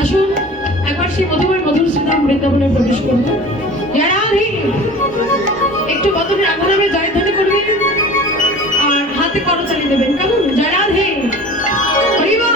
আসুন একবার সেই মধুময় মধুর শ্রীধাম বৃন্দাবনে প্রবেশ করবো। রাধে একটু বদনের আগুনামে জয়ধ্বনি করবেন আর হাতে করতালি দেবেন, কেমন? জয় রাধে হরিবা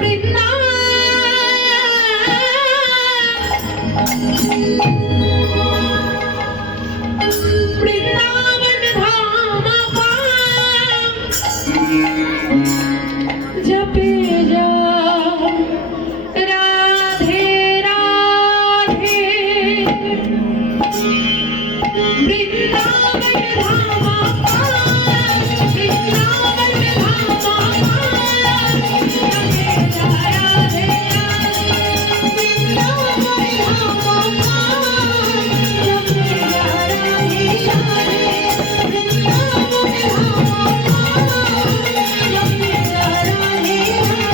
বৃন্দাবন বৃন্দাবন ধাম जपे जा राधे राधे वृंदावन धामा वृंदावन धामा जपे जा राधे राधे वृंदावन धामा जपे जा राधे राधे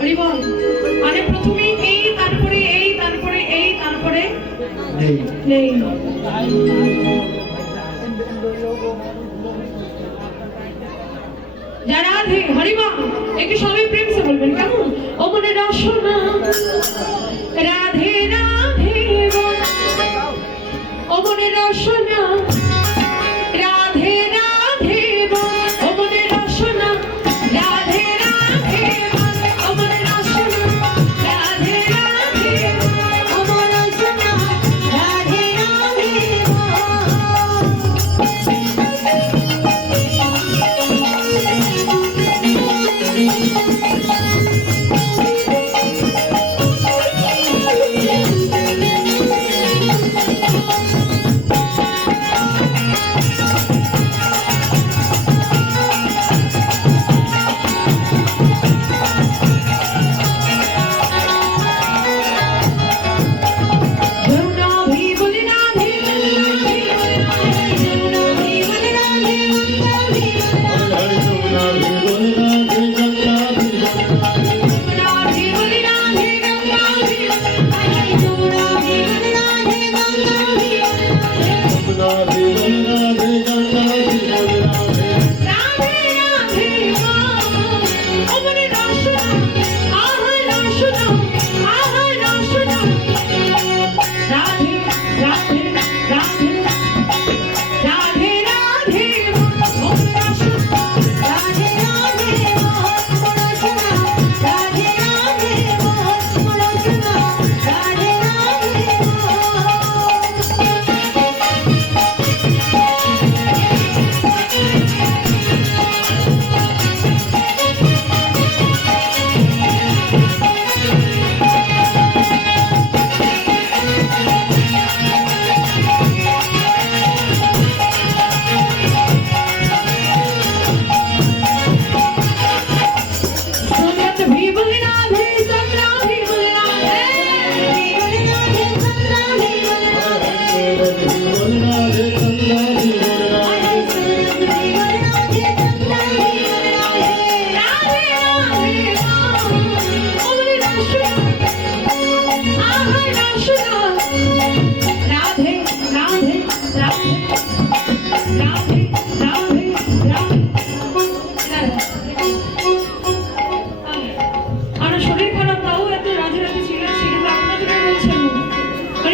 वृंदावन राधे हरिबा एक सबाई प्रेम से बोलबेन केमन ओ मने रसना राधे राधे ओ मने रसना राधे राधे ओ मने रसना राधे राधे ओ मने रसना राधे राधे ओ मने रसना राधे राधे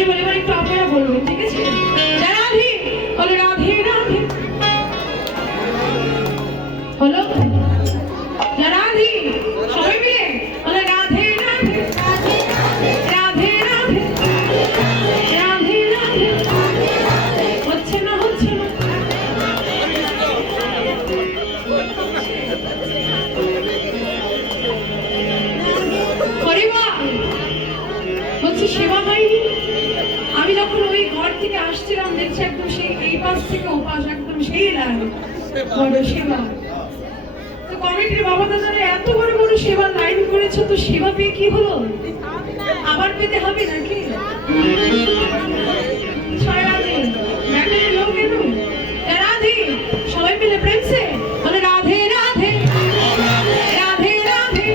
হরি বল, এবার একটু আপনারা বলবেন, ঠিক আছে? জয় রাধে, বলো রাধে রাধে। হলো জয় রাধে, সবাই মিলে বলো রাধে রাধে, রাধে রাধে, রাধে রাধে। হচ্ছে না, হচ্ছে না। হরি বল। বলছি সেবা হয়নি। আমি যখন ওই ঘর থেকে আসছিলাম দেখছি একদম সেই এই পাশ থেকে ও পাশ একদম সেই লাইন বড় সেবা। তো কমিটির বাবা দাদারা এত বড় বড় সেবা লাইন করেছে, তো সেবা পেয়ে কি হলো? আবার পেতে হবে নাকি? ছয় রাধে, ব্যাটারি লোক কেন? রাধে, সবাই মিলে প্রেম সে বলে রাধে রাধে, রাধে রাধে,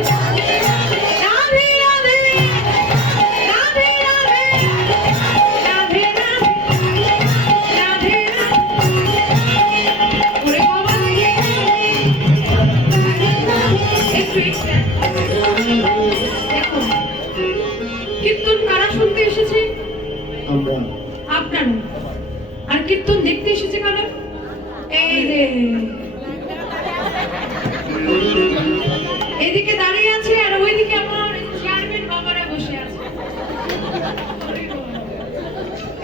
রাধে রাধে, রাধে রাধে, রাধে রাধে, রাধে রাধে। ওরে বাবা রে, একটু দেখো, কীর্তন কারা শুনতে এসেছে? আপনারা। আর কীর্তন দেখতে এসেছে কারা? এই যে এদিকে দাঁড়িয়ে আছে, আর ওইদিকে আমার চেয়ারম্যান বাবারা বসে আছে।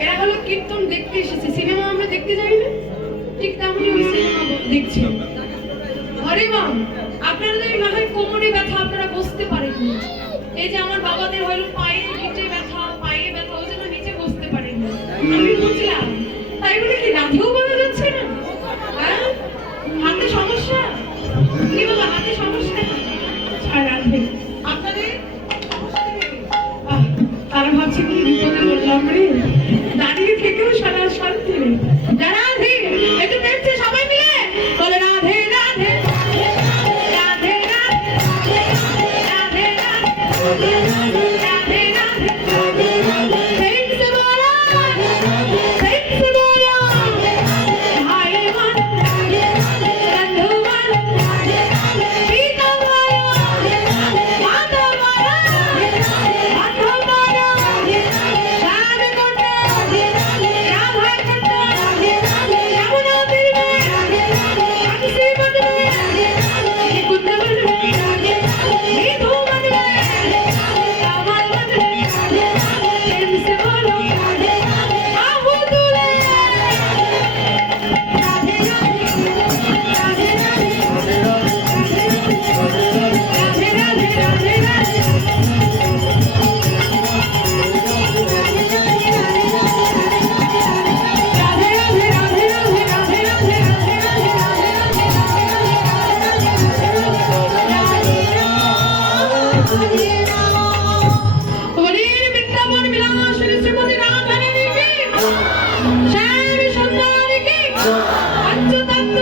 এরা হলো কীর্তন দেখতে এসেছে। সিনেমা আমরা দেখতে যাই না, ঠিক তেমনই ওই সিনেমা দেখছি। হরি বল। আপনাদের না হয় কোমরে ব্যথা, আপনারা বসতে পারেন না। এই যে আমার বাবাদের হলো পায়ে নিচে ব্যথা, পায়ে ব্যথা, ওই জন্য নিচে বসতে পারেন না। আমি বুঝলাম, তাই বলে কি রাধেও বলা যাচ্ছে না? হ্যাঁ, হাতে সমস্যা, কি বলো হাতে সমস্যা? আর রাধে আপনাদের তারা ভাবছে কি বিপদে বললাম রে, দাঁড়িয়ে থেকেও সারা শান্তি রে। রাধে, একটু দেখছে সবাই মিলে বলে রাধে রাধে, রাধে রাধে, রাধে রাধে, রাধে রাধে। প্রেম সে বলো, প্রেম সে বলো, ভাই মান, বন্ধু মান, পিতা বলো, মাতা বলো, মাতা বলো, শ্যাম কুণ্ড, রাধা কুণ্ড, যমুনা তীরে, কাশী মন্দিরে, নিকুঞ্জ মন্দিরে, মৃদু মন্দিরে, কামাল মন্দিরে, প্রেম সে বলো, আহু তুলে। রাধে রাধে, রাধে রাধে, রাধে রাধে, রাধে রাধে। রাধে রাধে, রাধে রাধে, রাধে রাধে, রাধে রাধে, রাধে রাধে। হরির বৃন্দাবন বিলাসিনী শ্রীমতী রাধারানী কি, শ্যাম সুন্দরী কি, পঞ্চতত্ত্ব